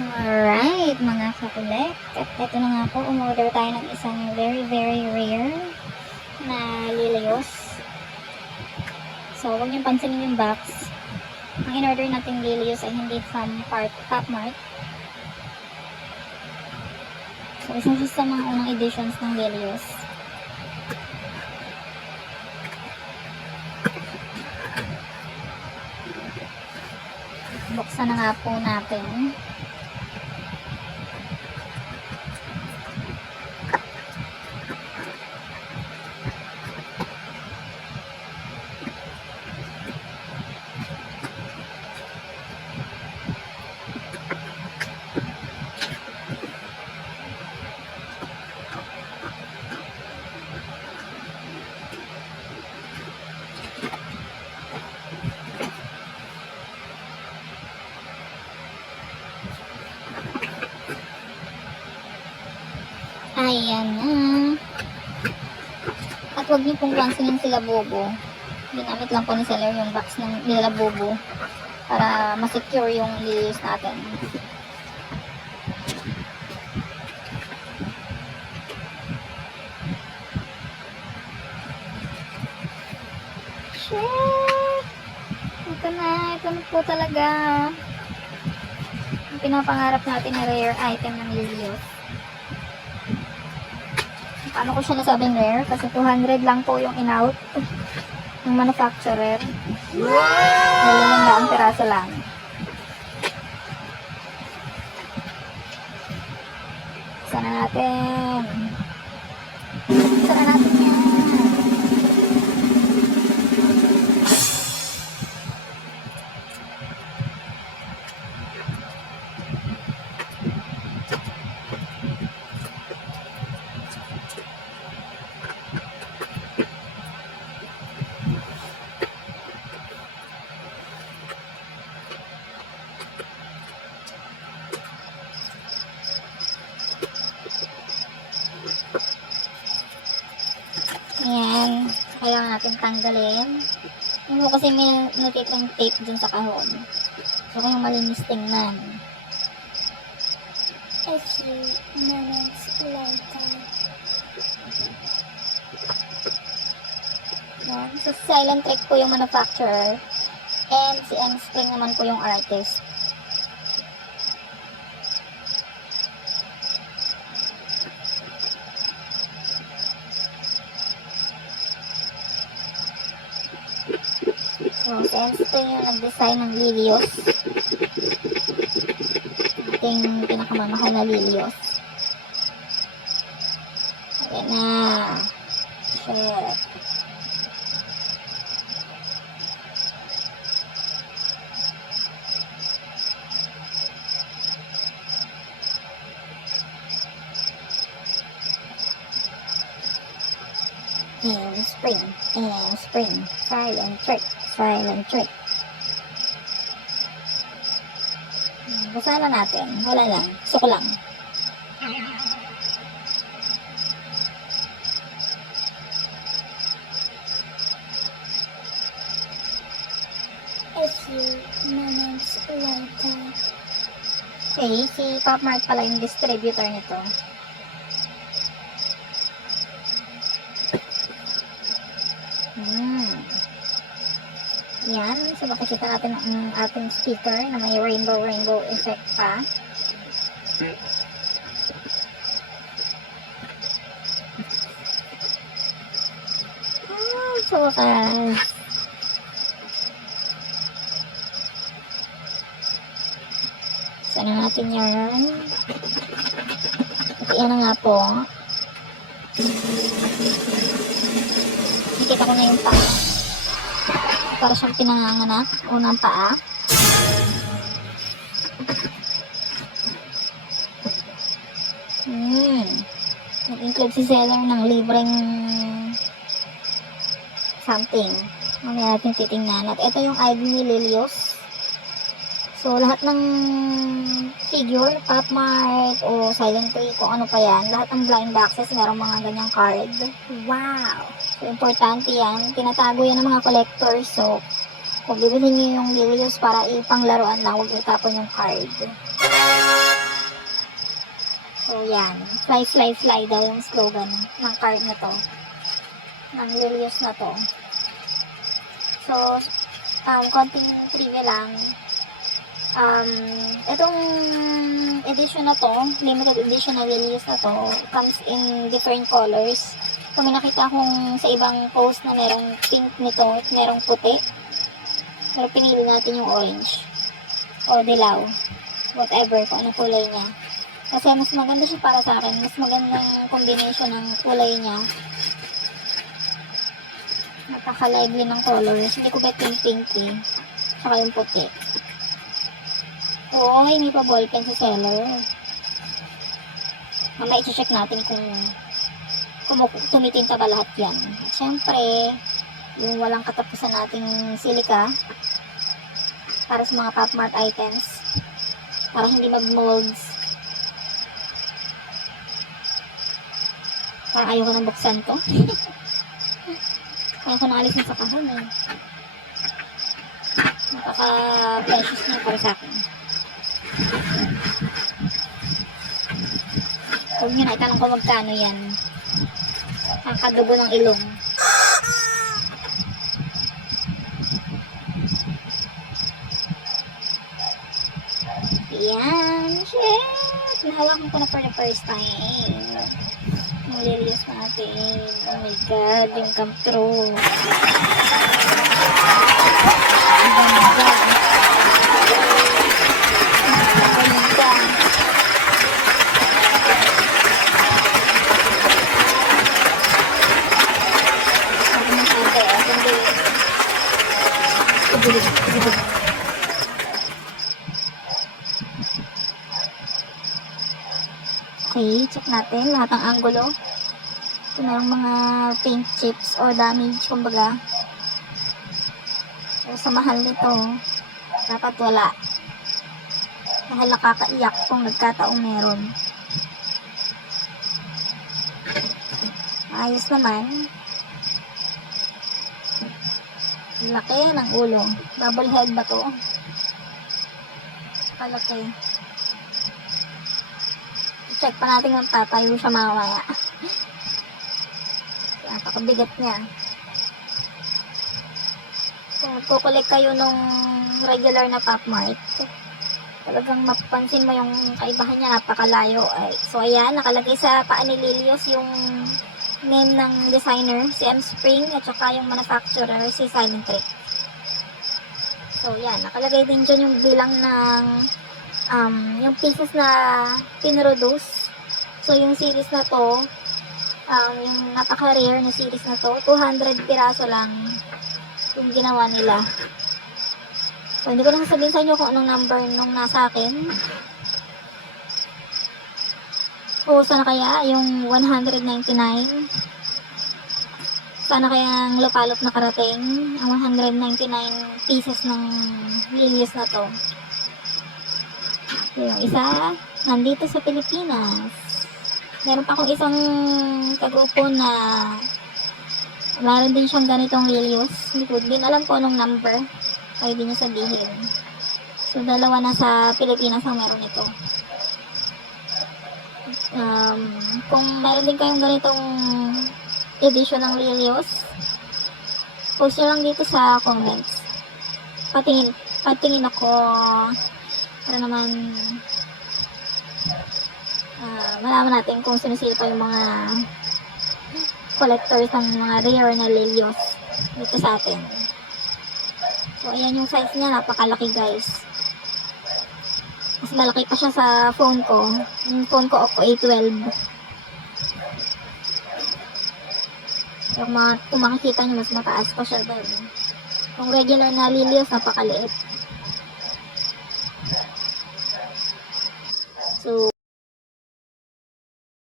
Alright, mga kakulit. At ito na nga po, umorder tayo ng isang very, very rare na Lilios. So, huwag niyong pansinin yung box. Ang in-order nating Lilios ay hindi from Popmart. So, isang sa mga unang editions ng Lilios. Buksan na nga po natin. Ayan na. At huwag niyo pong pansinin sila Bobo. Ginamit lang po ni seller yung box ng nila Bobo para ma-secure yung Lilios natin. Shit! Ito na po talaga. Ang pinapangarap natin na rare item ng Lilios. Paano ko siya nasabing rare? Kasi 200 lang po yung in-out ng manufacturer. Wow! 5 piraso lang. Sana natin. Sana natin yan. Ayan. Kailangan natin tanggalin. Hindi kasi may natitrang tape dun sa kahon. So, kung malinis tingnan. A few minutes later. Ayan. So, silent trick po yung manufacturer. And si M-Spring naman po yung artist. So, si M-Spring yung nag-design ng Lilios. Ating pinakamamahal na Lilios. Ayan na. Shit. M-Spring. M-Spring. Silent trick. Silent trick. Basahan na natin. Wala lang. Suko lang. A few minutes later. Okay, si Popmart pala yung distributor nito. Yan, so makikita natin ang ating speaker na may rainbow effect pa. So wakas. Sana natin yan. At yan na nga po. Nakikita ko na yung paa. Para siyang pinanganganak. Unang paa. Nag-include si seller ng libreng something. Mamaya natin titingnan. At ito yung ID ni Lilios. So, lahat ng figure, Popmart o Silent Tree, kung ano pa yan, lahat ng blind boxes, merong mga ganyang card. Wow! So, importante yan. Tinatago yan ng mga collectors. So, Kung bibilhin nyo yung Lilios para ipanglaruan lang, huwag itapon yung card. So, yan. Fly, fly, fly daw yung slogan ng card na to. Ng Lilios na to. So, konting trivia lang. Itong edition na to, limited edition na Lilios na to, comes in different colors. Kung may nakita akong sa ibang post na merong pink nito at merong puti, pero pinili natin yung orange o dilaw, whatever, kung anong kulay niya. Kasi mas maganda siya para sa akin, mas magandang combination ng kulay niya. Napaka-lively ng colors, hindi ko bet yung pinky, saka yung puti. Oy, may pa ballpen sa seller. Mamaya i-check natin kung tumitinta ba lahat yan. At syempre, yung walang katapusan nating silika para sa mga Pop Mart items, para hindi mag-molds. Parang ayaw ko nang buksan to. Ayaw ko nang alisin sa kahon eh. Napaka-precious niya para sa akin. Huwag nyo na itanong ko magkano yan. Ang kadugo ng ilong. Yan. Shit! Nahawakan ko na for the first time. Yung Lilios natin. Oh my God. Yung come true. Ang ganda. Ang ganda. Ako ng ate. Okay, check natin lahat ng angulo. Kung mayroong mga paint chips or damage, kumbaga. So, sa mahal nito, dapat wala. Dahil nakakaiyak kung nagkataong meron. Ayos naman. Laki ng ulo. Bubble head ba to? Palaki. Check pa natin kung tatayo siya mamaya. Napakabigat niya. Kung kukulik kayo nung regular na Pop Mart, talagang mapapansin mo yung kaibahan niya, napakalayo. So ayan, nakalagay sa paa ni Lilios yung name ng designer, si M. Spring, at saka yung manufacturer, si Silent Trick. So yan, nakalagay din dyan yung bilang ng yung pieces na pinroduce. So yung series na to, yung napaka-rare na series na to, 200 piraso lang yung ginawa nila. So hindi ko na sasabihin sa inyo kung anong number nung nasa akin. O sana kaya yung 199. Sana kaya ang lupalop na karating ang 199 pieces ng Lilios na to. So, yung isa, nandito sa Pilipinas. Meron pa akong isang kagrupo na meron din siyang ganitong Lilios. Hindi ko din alam ko anong number. Kaya din niya sabihin. So, dalawa na sa Pilipinas ang meron ito. Kung meron din kayong ganitong edition ng Lilios, post nyo lang dito sa comments. Patingin ako para naman malaman natin kung sino-sino pa yung mga collectors ng mga rare na Lilios dito sa atin. So ayan yung size niya, napakalaki guys. Mas malaki pa siya sa phone ko. Yung phone ko Oppo A12. So, kung makikita nyo, mas mataas pa siya doon. Kung regular na Lilios, napakaliit. So,